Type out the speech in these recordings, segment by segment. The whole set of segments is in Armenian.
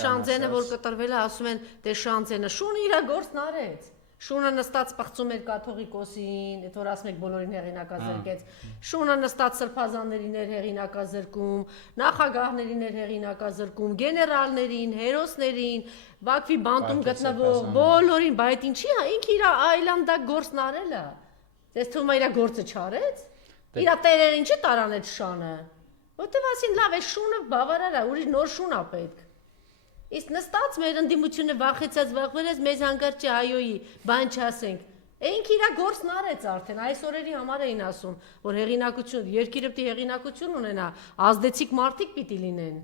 Շանձենը որ կտրվել է, ասում են, դե Շանձենը շունը իր գործն արեց։ Շունը նստած պղծում էր կաթողիկոսին, այդ որ ասում եք բոլորին հեղինակազրկեց։ Շունը նստած սրբազաններին էր հեղինակազրկում, նախագահներին էր հեղինակազրկում, գեներալներին, հերոսներին, Բաքվի բանտում գտնվող բոլորին, բայց ինչի՞ է, ինքը իր այլանդակ գործն արել է։ Դες թվում է իր գործը չարեց։ Իր տերերը ինչի տարան այդ շանը։ Որտեւ ասին լավ է շունը բավարար է, ուրիշ նոր շուն է պետք։ Իսկ նստած մեր ընդդիմությունը վախեցած մեզ հանգարց հայոյի բան չասենք։ Ինքը իր գործն արեց արդեն, այս օրերի համար էին ասում, որ հեղինակություն, երկիրը պիտի հեղինակություն ունենա, ազդեցիկ մարդիկ պիտի լինեն։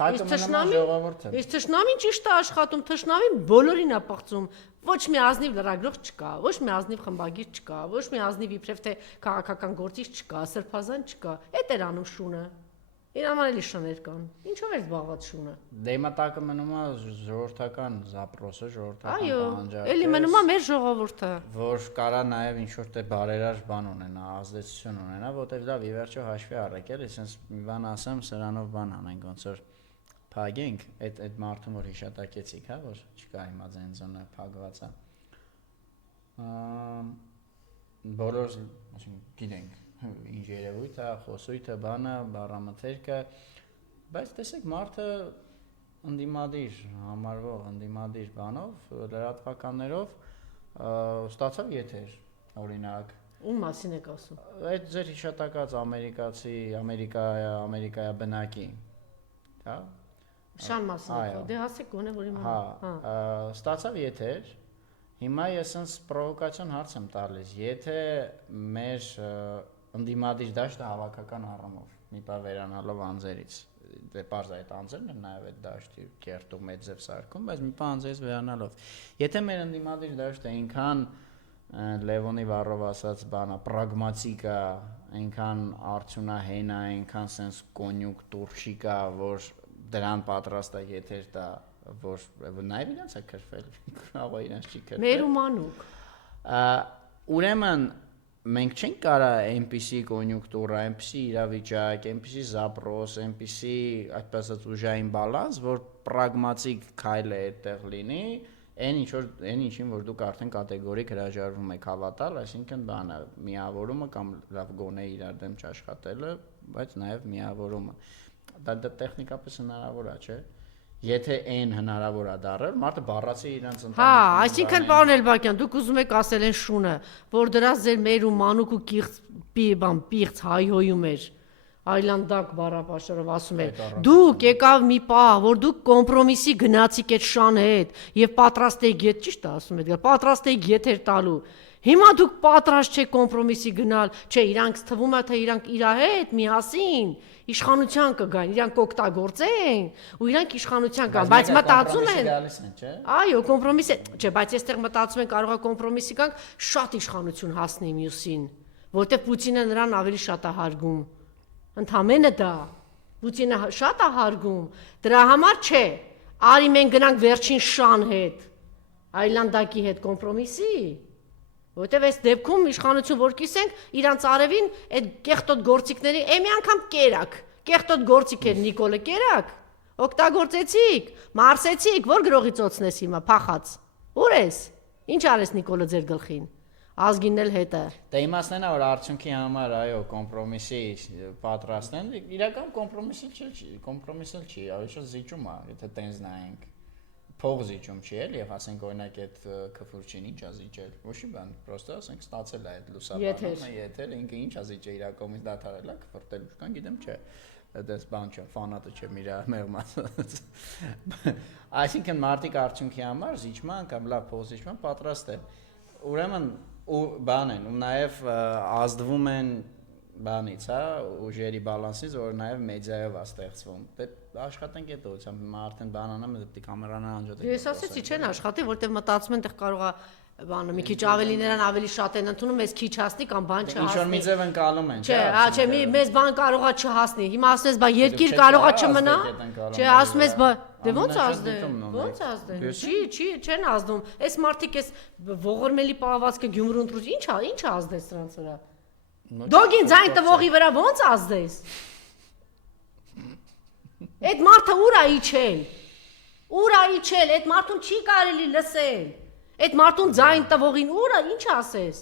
Իսկ թշնամին ճիշտ է աշխատում, թշնամին բոլորին է պղծում, ոչ մի ազնիվ լրագրող չկա, ոչ մի ազնիվ խմբագիր չկա, ոչ մի ազնիվ իբրև թե քաղաքական գործիչ չկա, սրբազան չկա, էդ էր անում շունը։ Իրան էլի շներ կան։ Ինչով էր զբաղված շունը։ Դե հիմա տակը մնում է ժողովրդական զապրոսը, ժողովրդական պահանջարկը։ Այո, էլի մնում է մեր ժողովուրդը։ Որ կարա նաև ինչ որ տե բարերար բան ունենա, ազդեցություն ունենա, որտեղ լավ ի վերջո հաշվի առեք, էլի, sense մի բան ասեմ, սրանով բան անենք, ոնց որ փագենք, այդ մարդուն որ հիշատակեցիք, հա, որ չկա հիմա ձենզոնը փագված է։ Բոլոր, ասենք, գիտենք ինչ երևույթ է, խոսույթը, բանը, բառամթերքը, բայց տեսեք մարդը ընդդիմադիր համարվող, ընդդիմադիր բանով, լրատվականներով ստացավ եթեր, օրինակ։ Ում մասին եք ասում։ Այդ ձեր հիշատակած ամերիկացի, ամերիկայա բնակի, հա։ Շան մասին, դե ասեք գոնե որ իմանա։ Հա, ստացավ եթեր։ Հիմա ես ինձ պրովոկացիոն հարց եմ տալիս, եթե մեր ընդդիմադիր դաշտը հավաքական առումով, մի պահ վերանալով անձերից, դե պարզ այդ անձերն են նաև այդ դաշտի կերտում այդ ձև սարքում, բայց մի պահ անձերից վերանալով, եթե մեր ընդդիմադիր դաշտը այնքան Լևոնի Վառով ասած բանա, պրագմատիկ է, այնքան արդյունահեն է, այնքան սենց կոնյուկտուրշիկ է, որ դրան պատրաստ է եթեր տա, որ նաև իրենց է քրվել, կարող է իրենց չի քրվել։ Մեր ու մանուկ։ Ուրեմն մենք չենք կարա այնպիսի կոնյուկտուրա, այնպիսի իրավիճակ, այնպիսի զապրոս, այնպիսի այդպես ուժային բալանս, որ պրագմատիկ քայլ է այդտեղ լինի, այն ինչին որ դուք արդեն կատեգորիկ հրաժարվում եք հավատալ, այսինքն բանը միավորումը կամ լավ գոնե իրար դեմ չաշխատելը, բայց նաև միավորումը։ Դա տեխնիկապես հնարավոր է, չէ՞։ Եթե այն հնարավոր է դառել, մարդը բառացի իրենց ընտանիք։ Հա, այսինքն պարոն Էլբակյան, դուք ուզում եք ասել են շունը, որ դրած ձեր մեր ու մանուկ ու պիղծ հայհոյում էր, այլանդակ բառապաշարով ասում էր, դուք եկավ մի պահ, որ դուք կոմպրոմիսի գնացիք այդ շան հետ եւ պատրաստ եք ետ, ճիշտ է ասում եք, պատրաստ եք եթեր տալու։ Հիմա դուք պատրաստ չեք կոմպրոմիսի գնալ, չէ, իրանք թվում է թե իրանք իր հետ միասին իշխանության կգան, իրանք կօգտագործեն ու իրանք իշխանության կան, բայց մտածում են, այո, կոմպրոմիս է, չէ, բայց այստեղ մտածում են կարող է կոմպրոմիսի գանք շատ իշխանություն հասնի մյուսին, որտեղ Պուտինը նրան ավելի շատ է հարգում։ Ընդամենը դա, Պուտինը շատ է հարգում, դրա համար չէ, արի մենք գնանք վերջին շան հետ, այլանդակի հետ կոմպրոմիսի, որտեղ այս դեպքում իշխանություն որ կիսենք, իրանց արևին այդ կեղտոտ գործիքների, մի անգամ կերակ, կեղտոտ գործիք էր Նիկոլը կերակ, օգտագործեցիք, մարսեցիք, որ գրողի ծոցնես հիմա, փախած, ուր ես, ինչ արես Նիկոլը ձեր գլխին, ազգինն էլ հետը։ Դե իմաստն է, որ արդյունքի համար, այո, կոմպրոմիսի պատրաստեն, իրական կոմպրոմիսել չի, ավելի զիջում է, եթե տենց նայենք։ Փող զիջում չի էլ եւ ասենք օրինակ այդ քֆուրչին ինչա զիջել ոչ մի բան պրոստը ասենք ստացել է այդ լուսաբանը եթեր ինքը ինչա զիջել իր կողմից դադարել է քֆրտել կան գիտեմ չէ այդպես բան չէ ֆանատը չէ իրա մեղմած այսինքն մարտիկ արդյունքի համար զիջման կամ լավ փող զիջման պատրաստ է ուրեմն ու բան են ու նաեւ ազդվում են բանից, հա, ուժերի բալանսից, որ նաև մեդիայով է ստեղծվում։ Դե աշխատենք այդ ուղղությամբ, հիմա արդեն բանանամ, դեպի կամերանա անջատել։ Ես ասեցի, չեն աշխատի, որտեղ մտածում են, տեղ կարող է բանը մի քիչ ավելի նրան ավելի շատ են ընդունում, մեզ քիչ հասնի կամ բան չհասնի։ Ինչ որ մի ձև ընկալում են, չէ։ Չէ, չէ, մեզ բան կարող է չհասնի։ Հիմա ասես, բա երկիր կարող է չմնա։ Չէ, ասում ես, բա դե ոնց ազդեն։ Ոնց ազդեն։ Չի, չեն ազդում։ Այս մարդիկ էս ողորմելի պահվածքը Գյումրու ընտրուց ինչ ազդեց սրանց վրա։ Դոգին ձայն տվողի վրա ոնց ազդես։ Այդ մարդը ուր է իջել։ Ուր իջել, այդ մարդուն չի կարելի լսել։ Այդ մարդուն ձայն տվողին ուրա ինչ ասես։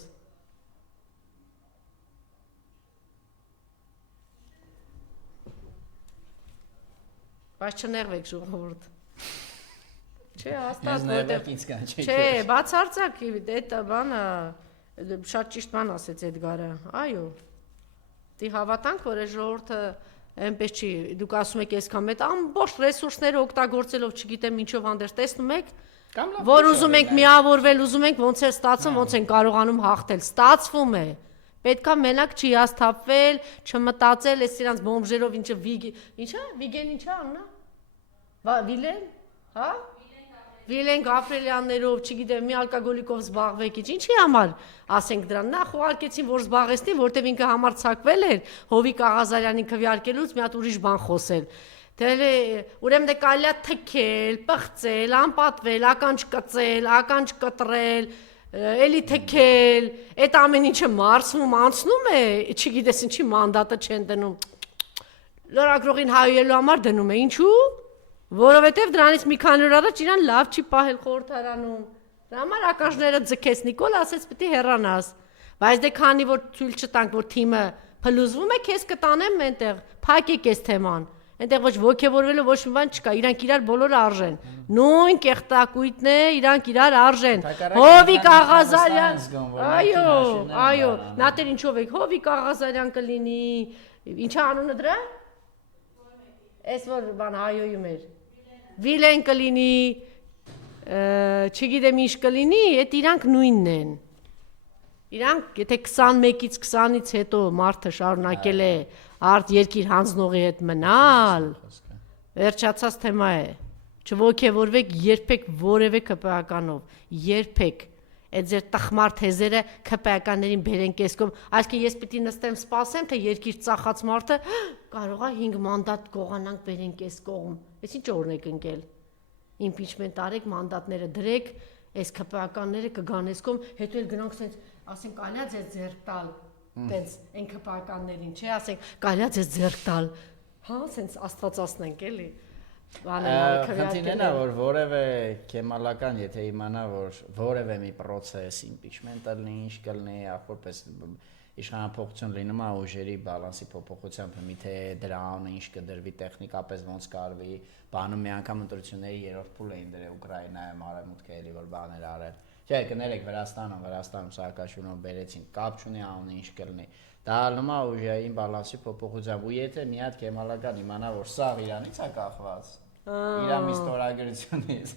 Բայց չներվեք ժողովուրդ։ Չէ, հաստատ որտեղ ինձ կան, չէ, բացարձակ այդ բանը շատ ճիշտ բան ասեց Էդգարը։ Այո։ Դի հավատանք, որ այս ժողովուրդը այնպես չի, դուք ասում եք այսքան մեծ ամբողջ ռեսուրսները օգտագործելով, չգիտեմ ինչով հանդերձ տեսնում եք, որ ուզում ենք միավորվել, ուզում ենք ոնց է ստացվում, ոնց են կարողանում հաղթել, ստացվում է։ Պետքա մենակ չի հաստատվել, չմտածել այս իրանց բոմբերով ինչը ինչա, Վիգեն ինչա աննա։ Վիլեն, հա? Վիլեն Գաֆրելյաններով, չգիտեմ, մի ալկոգոլիկով զբաղվեք, ինչի համար ասենք դրան, նախ ուղարկեցին, որ զբաղեցնի, որտեվ ինքը համարձակվել էր Հովիկ Աղազարյանին քվեարկելուց մի հատ ուրիշ բան խոսել։ Դե ուրեմն դե կարելի է թքել, պղծել, անպատվել, ականջ կծել, ականջ կտրել, էլի թքել, այդ ամեն ինչը մարսվում, անցնում է, չգիտես ինչի մանդատը չեն դնում։ Լրագրողին հայելու համար դնում է, ինչու՞։ Որովհետև դրանից մի քանի օր առաջ իրան լավ չի պահել խորհրդարանում։ Դրա համար ականջները ձգեց Նիկոլ, ասեց պիտի հեռանաս։ Բայց դե քանի որ ցույլ չտանք, որ թիմը փլուզվում է, քեզ կտանեմ այնտեղ, փակեք այս թեման։ Այնտեղ ոչ ոգևորվելու ոչ մի բան չկա, իրանք իրար բոլորը արժեն։ Նույն կեղտակույտն է, իրանք իրար արժեն։ Հովիկ Աղազարյան, այո, նա դեր ինչով եք, Հովիկ Աղազարյան կլինի, ինչա անունը դրա։ Այս որ բան հայոյում էր։ Վիլեն կլինի, չգիտեմ ինչ կլինի, այդ իրանք նույնն են։ Իրանք, եթե 21-ից 20-ից հետո մարդը շարունակել է արդ երկիր հանձնողի հետ մնալ, վերջացած թեմա է։ Չոգևորվեք երբեք որևէ ԿՊԱ-կանով, երբեք։ Այդ ձեր տխմար թեզերը ԿՊԱ-ականներին բերեն կեսկում, այսինքն ես պիտի նստեմ սպասեմ, թե երկիր ծախած մարդը կարող է 5 մանդատ կողանանք բերեն կեսկողում։ Այս ինչ օրն եք ընկել։ Իմպիչմենտ արեք, մանդատները դրեք, այս ԿՊԱ-ականները կգան եսկում, հետո էլ գնանք սենց, ասենք կարելի է ձեր ձեռք տալ, տենց այն ԿՊԱ-ականներին, չէ, ասենք կարելի է ձեր ձեռք տալ, հա, սենց աստվածացնենք էլի։ Խնդիրն է, որ որևէ կեմալական, եթե իմանա, որ որևէ մի process impeachment-ը լինի, ինչ կլինի, որպես իշխանապողություն լինում է ուժերի բալանսի փոփոխությամբ, մի թե դրան ինչ կդրվի տեխնիկապես ոնց կարվի, բանում մի անգամ ընտրությունների երրորդ փուլ էին դրել Ուկրաինայում, արևմուտքը էլի որ բաներ արել։ Չէ, կներեք Վրաստանում Սաակաշվիլին բերեցին, կապ չունի անունը ինչ կլինի։ Դա ալնում է ուժային բալանսի փոփոխությամբ, ու եթե մի հատ կեմալական իմանա, որ սա իրանից է կախված, իրա մի ստորագրությունից,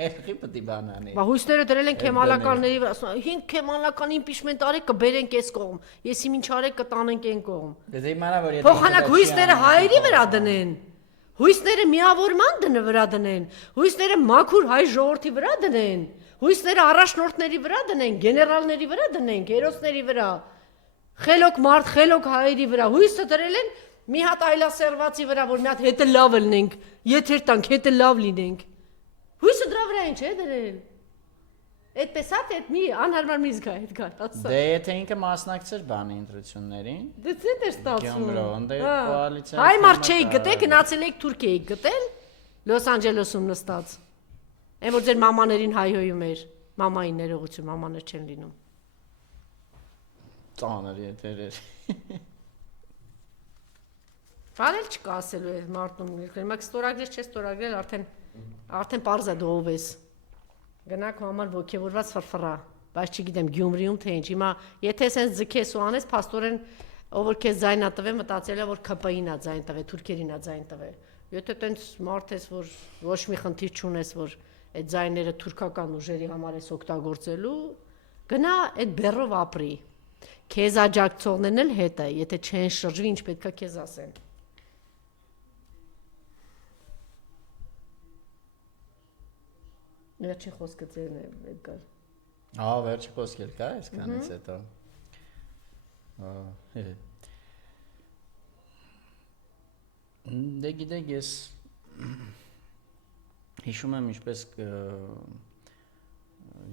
Էրխի պտի բանանի։ Բա հույսները դրել են քեմալականների վրա, ասում են 5 քեմալական իմպիչմենտ արեք կբերենք այս կողմ, ես իմ ինչ արեք կտանենք այն կողմ։ Դե իմանա որ եթե փոխանակ հույսները հայերի վրա դնեն, հույսները միավորման վրա դնեն, հույսները մաքուր հայ ժողովրդի վրա դնեն, հույսները առաջնորդների վրա դնեն, գեներալների վրա դնեն, հերոսների վրա, խելոք մարդ, խելոք հայերի վրա, հույսը դրել են մի հատ այլասերվածի վրա, որ մի հատ հետը լավ լինենք, եթեր տանք, հետը լավ լինենք։ Հույսը դրա վրա ինչ է դրել։ Այդպես է, այդ մի անհարմար մի զգա այդ գարտացա։ Դե եթե ինքը մասնակցեր բանի ընտրություններին։ Դե դե ստացվում։ Գյումրոն դե կոալիցիա։ Հայ մարդ չէի գտե, գնացել եք Թուրքիայի գտել, Լոս Անջելեսում նստած։ Այն որ ձեր մամաներին հայհոյում էր, մամային ներողություն, մամաներ չեն լինում։ Ծանր եթեր էր։ Բանել չկա ասելու այդ մարդուն, հիմա ստորագրես չես ստորագրել, արդեն պարզ է դու ով ես։ Գնաք համար ոգևորված ֆրֆրա, բայց չգիտեմ Գյումրիում թե ինչ։ Հիմա եթե սենց ձգես ու անես, փաստորեն ով որ քեզ ձայնա տվե, մտածել է որ ԿՊ-ին է ձայն տվե, թուրքերին է ձայն տվե։ Եթե տենց մարդ ես, որ ոչ մի խնդիր չունես, որ այդ ձայները թուրքական ուժերի համար ես օգտագործելու, գնա այդ բեռով ապրի։ Քեզ աջակցողներն էլ հետ է, եթե չեն շրջվի, ինչ պետքա քեզ ասեն։ Վերջին խոսքը ձերն է, Էդգար։ Ահա վերջի խոսքը կա, այսքանից հետո։ Դե գիտեք, ես հիշում եմ ինչպես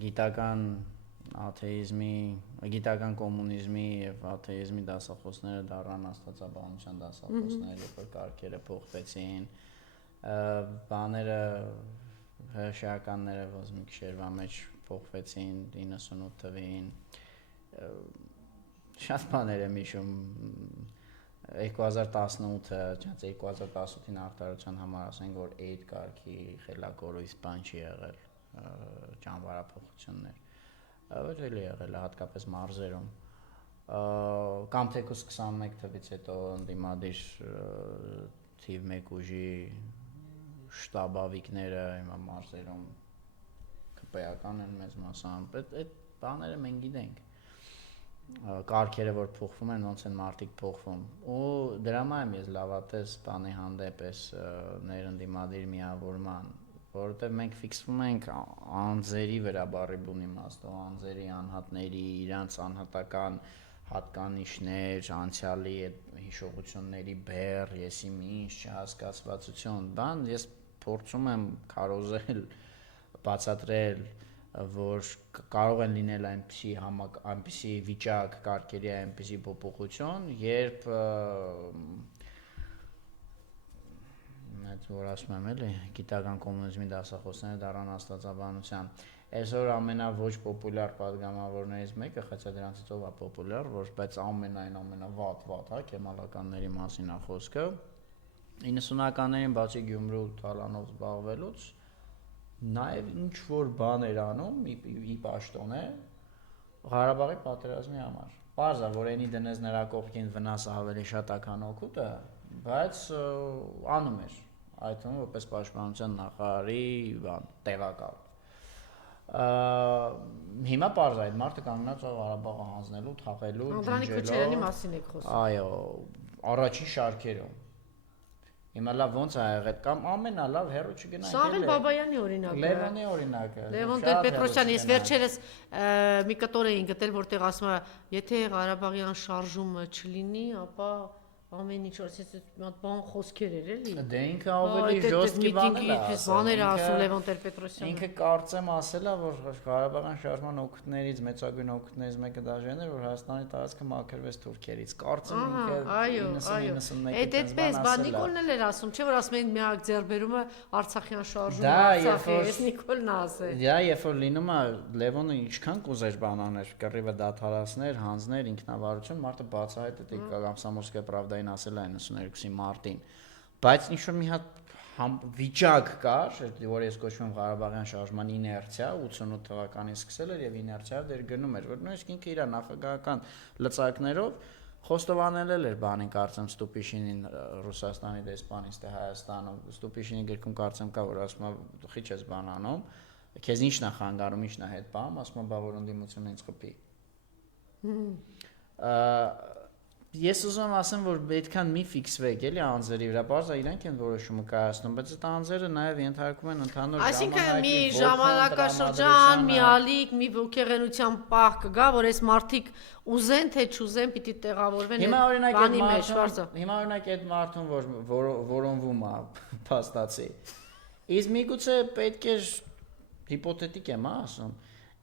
գիտական աթեիզմի, գիտական կոմունիզմի եւ աթեիզմի դասախոսները դառան աստվածաբանության դասախոսներ, երբ որ կարգերը փոխվեցին, բաները հրաշականները ոնց մի քշերվա մեջ փոխվեցին 98 թվին շատ բաներ եմ հիշում 2018-ը, չնայած 2018-ին արտարության համար ասենք որ 8 կարգի խելակորույս բան չի եղել ճանապարհափոխություններ ոչ էլի եղել է հատկապես մարզերում կամ թեկուզ 21 թվից հետո ընդդիմադիր թիվ 1 ուժի շտաբավիկները հիմա մարզերում քպեական են մեծ մասամբ այդ բաները մենք գիտենք կարգերը որ փոխվում են ոնց են մարդիկ փոխվում ու դրա համար եմ ես լավատես բանի հանդեպ էս ներընդդիմադիր միավորման որովհետև մենք ֆիքսվում ենք անձերի վրա բառի բուն իմաստով անձերի անհատների իրանց անհատական հատկանիշներ անցյալի հիշողությունների բեռ եսի ինչ չհասկացվածություն բան ես փորձում եմ քարոզել բացատրել որ կարող են լինել այնպիսի վիճակ կարգերի այնպիսի փոփոխություն երբ այդ որ ասում եմ էլի գիտական կոմունիզմի դասախոսները դառան աստվածաբանության այսօր ամենավոչ պոպուլյար падգամավորներից մեկը խեցա դրանցից ով է պոպուլյար որ բայց ամենավատ հա կեմալականների մասին է խոսքը 90-ականներին բացի Գյումրու թալանով զբաղվելուց նաև ինչ որ բան էր անում ի պաշտոն է Ղարաբաղի պատերազմի համար պարզ է որ այնի դնես նրա կողքին վնասը ավելի շատ է քան օգուտը բայց անում էր այդ թվում որպես պաշտպանության նախարարի բան տեղակալ հիմա պարզ է այդ մարդը կանգնած է Ղարաբաղը հանձնելու թաղելու Անդրանիկ Քոչարյանի մասին եք խոսում այո առաջին շարքերում Հիմա լավ ոնց է եղել կամ ամենալավ հերո չգնանք Սաղեն Բաբայանի օրինակը Լևոնի օրինակը Լևոն Տեր-Պետրոսյանի ես վերջերս մի կտոր էին գտել որտեղ ասում է եթե Ղարաբաղյան շարժումը չլինի ապա ամեն ինչ բան խոսքեր էր էլի Դե ինքը ավելի ժոստկի բաներ ասում Լևոն Տեր-Պետրոսյանը Ինքը կարծեմ ասել է որ Ղարաբաղյան շարժման օգուտներից մեծագույն օգուտներից մեկը դաժան էր որ Հայաստանի տարածքը մաքրվեց թուրքերից կարծեմ ինքը 90-91 այդպես բան Նիկոլն էլ էր ասում չէ որ ասում են միակ ձեռբերումը Արցախյան շարժումը Արցախի էս Նիկոլն ասել Դա երբ որ լինում է Լևոնը ինչքան կուզեր բանաներ կռիվը դադարացներ հանձներ ինքնավարություն մարդը բացահայտ է Կամսամոլսկայա Պրավդային ասել է 92-ի մարտին բայց ինչ որ մի հատ վիճակ կար որ ես կոչվում եմ Ղարաբաղյան շարժման իներցիա 88 թվականին սկսել էր եւ իներցիայով դեր գնում էր որ նույնիսկ ինքը իր նախագահական լծակներով խոստովանել էր բանին կարծեմ Ստուպիշինին Ռուսաստանի դեսպանիստը Հայաստանում Ստուպիշինի գրքում կարծեմ կա որ ասում է խիչ ես բան անում քեզ ինչն է խանգարում ինչն է հետ բան ասում է բա որ ընդդիմությունը ինձ խփի Ես ուզում եմ ասեմ, որ այդքան մի ֆիքսվեք, էլի անձերի վրա, բարձր իրանք են որոշումը կայացնում, բայց այդ անձերը նաև ենթարկվում են ընդհանուր Այսինքն մի ժամանակաշրջան, մի ալիք, մի ոգեղենության պահ կգա, որ այս մարդիկ ուզեն թե չուզեն պիտի տեղավորվեն բանի մեջ, բարձր։ Հիմա օրինակ այդ մարդուն, որ որոնվում է փաստացի։ Իսկ միգուցե պետք է հիպոթետիկ եմ ասում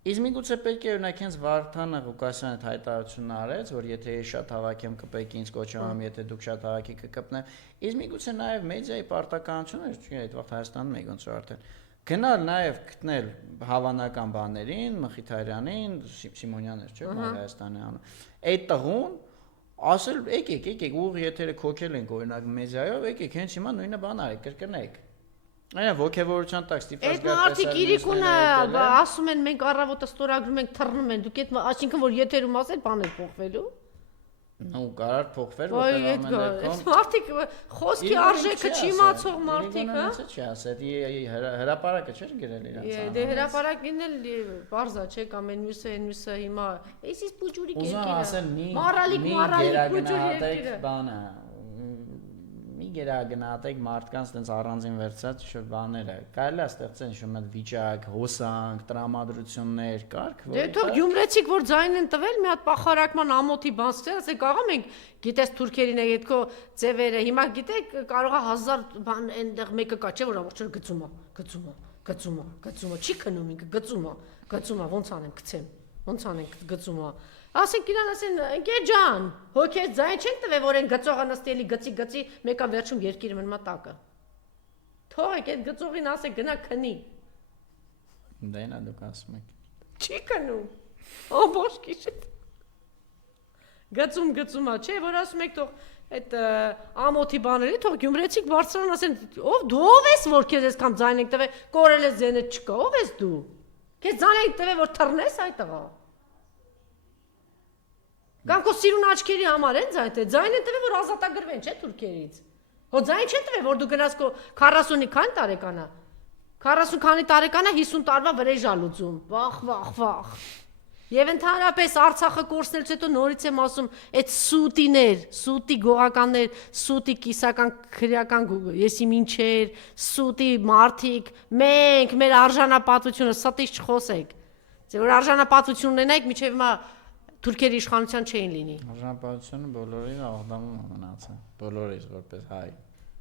Իսկ միգուցե պետք է օրինակ հենց Վարդանը Ղուկասյանը հայտարարություն արեց, որ եթե ես շատ հավաքեմ կպեք ինձ կոչեմ, եթե դուք շատ հավաքի կկպնեմ։ Իսկ միգուցե նաև մեդիայի պարտականությունը, չէ՞, այդ վաղ Հայաստանում եք ոնց որ արդեն գնալ նաև գտնել հավանական բաներին, Մխիթարյանին, Սիմոնյաններ, չէ՞, Հայաստանի անը։ Այդ տղուն ասել եկեք, ուղիղ եթերը քոքել ենք օրինակ մեդիայով, եկեք հենց հիմա նույնը բան արեք, կրկնեք։ Այո, ոգևորության տակ ստիպված գա։ Այդ մարդիկ իրիկունը ասում են մենք առավոտը ստորագրում ենք, թռնում են, դուք այդ այսինքն որ եթերում ասել բաներ փոխվելու։ Ու կարար փոխվեր, որտեղ ամեն դեպքում մարդիկ խոսքի արժեքը չի իմացող մարդիկ, հա։ Չի ասել, հրապարակը չէր գրել իրանց։ Դե հրապարակին էլ բարձա չէ կամ այն մյուսը հիմա էսից պուջուրիկ երկիրը։ Ուզում ասել մառալիկ պուջուրիկ բանը մի գերագնահատեք մարդկանց տենց առանձին վերցած շուտ բաները։ Կարելի է ստեղծել ինչ-որ մի վիճակ, հոսանք, տրամադրություններ, կարգ, որ Դե թող գյումրեցիք որ ձայն են տվել, մի հատ պախարակման ամոթի բան ստեղ, ասեք աղա մենք գիտես թուրքերին է այդ քո ձևերը, հիմա գիտեք կարող է 1000 բան այնտեղ մեկը կա, չէ՞ որ ամբողջ գծում, չի քնում ինքը գծում, ոնց անեմ գցեմ, ոնց անենք գծում Ասենք իրան ասեն, ընկեր ջան, հոգեզ ձայն չենք տվել, որ են գծողը նստելի գծի, մեկը վերջում երկիրը մնա տակը։ Թողեք այդ գծողին ասեք գնա քնի։ Դենա դուք ասում եք։ Չի կնում։ Ամբողջ գիշեր։ Գծում է, չէ, որ ասում եք թող այդ ամոթի բաների թող գյումրեցիք բարձրան ասեն, ով դու ով ես որ քեզ այսքան ձայն եք տվել, կորել ես ձենը չկա, ով ես դու։ Քեզ ձայն եք տվել որ թռնես այդ տղա։ Կամ քո սիրուն աչքերի համար են ձայն են տվել որ ազատագրվեն, չէ, թուրքերից։ Հո ձայն չեն տվել որ դու գնաս քո 40-ի քանի տարեկանա։ 40 քանի տարեկանա 50 տարվա վրեժ ալուծում։ Վախ։ Եվ ընդհանրապես Արցախը կորցնելուց հետո նորից եմ ասում, այդ սուտի գողականներ, սուտի կիսական քրեական եսի մինչեր, սուտի մարդիկ, մենք մեր արժանապատվությունը ստից չխոսեք։ Ձեր որ արժանապատվություն ունենայիք, միջև հիմա թուրքերի իշխանության չէին լինի։ Արժանապատվությունը բոլորին աղդամում է մնացել, բոլորից որպես հայ։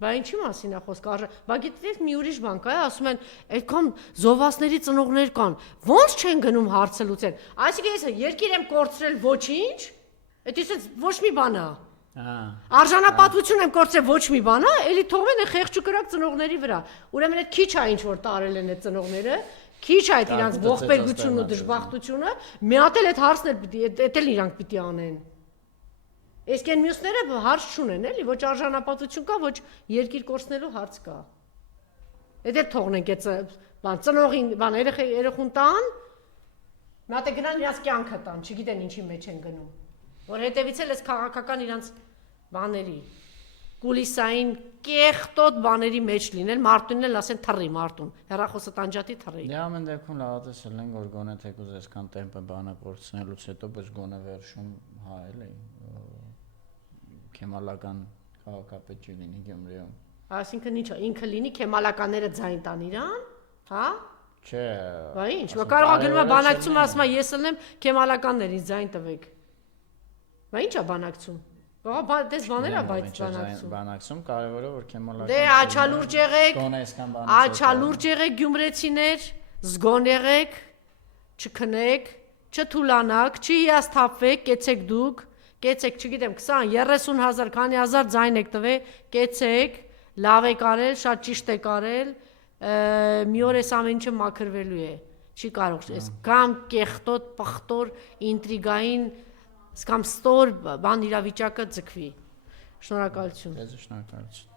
Բա ինչի մասին է խոսքը, բա գիտեք մի ուրիշ բան կա, ասում են, այդքան զովասների ծնողներ կան, ոնց չեն գնում հարցը լուծեն։ Այսինքն ես երկիր եմ կորցրել ոչինչ, դա իսկույն ոչ մի բան է։ Արժանապատվություն եմ կորցրել ոչ մի բան է, էլի թողեն է խեղճ ու կրակ ծնողների վրա։ Ուրեմն այդ քիչ է ինչ որ տարել են այդ ծնողները, քիչ է այդ իրանց ողբերգությունն ու դժբախտությունը, մի հատ էլ այդ հարցն էլ պիտի, այդ էլ իրանք պիտի անեն։ Իսկ այն մյուսները հարց չունեն, էլի, ոչ արժանապատվություն կա, ոչ երկիր կորցնելու հարց կա։ Այդ թողնենք այդ բան ծնողին, բան երեխուն տան, մի հատ է գնան իրանց կյանքը տան, չգիտեն ինչի մեջ են գնում։ Որ հետևից էլ էս քաղաքական իրանց բաների, կուլիսային կեղտոտ բաների մեջ լինել, մարդունն էլ ասեն թռի մարդուն, հեռախոսը տանջատի թռի։ Դե ամեն դեպքում լավատեսել են, որ գոնե թեկուզ այսքան տեմպը բանը կորցնելուց հետո, բայց գոնե վերջում հա էլի քեմալական քաղաքապետ չլինի Գյումրիում։ Այսինքն ինչա, ինքը լինի քեմալականները ձայն տան իրան, հա? Չէ։ Բա ինչ, բա կարող է գնում է բանակցում ասում է ես ելնեմ քեմալականներից ձայն տվեք։ Բա ինչա բանակցում։ Բա դες բաներ է բայց բանակցում։ Բանակցում կարևորը որ քեմալական։ Դե աչալուրջ եղեք։ Գոնե այսքան բան։ Աչալուրջ եղեք գյումրեցիներ, զգոն եղեք, չքնեք, չթուլանաք, չհիասթափվեք, կեցեք դուք։ Կեցեք, չգիտեմ, 20-30 հազար, քանի հազար ձայն եք տվել, կեցեք, լավ եք արել, շատ ճիշտ եք արել, մի օր այս ամեն ինչը մաքրվելու է, չի կարող, կամ կեղտոտ, պղտոր, ինտրիգային, կամ ստոր բան իրավիճակը ձգվի, շնորհակալություն։ Շնորհակալություն։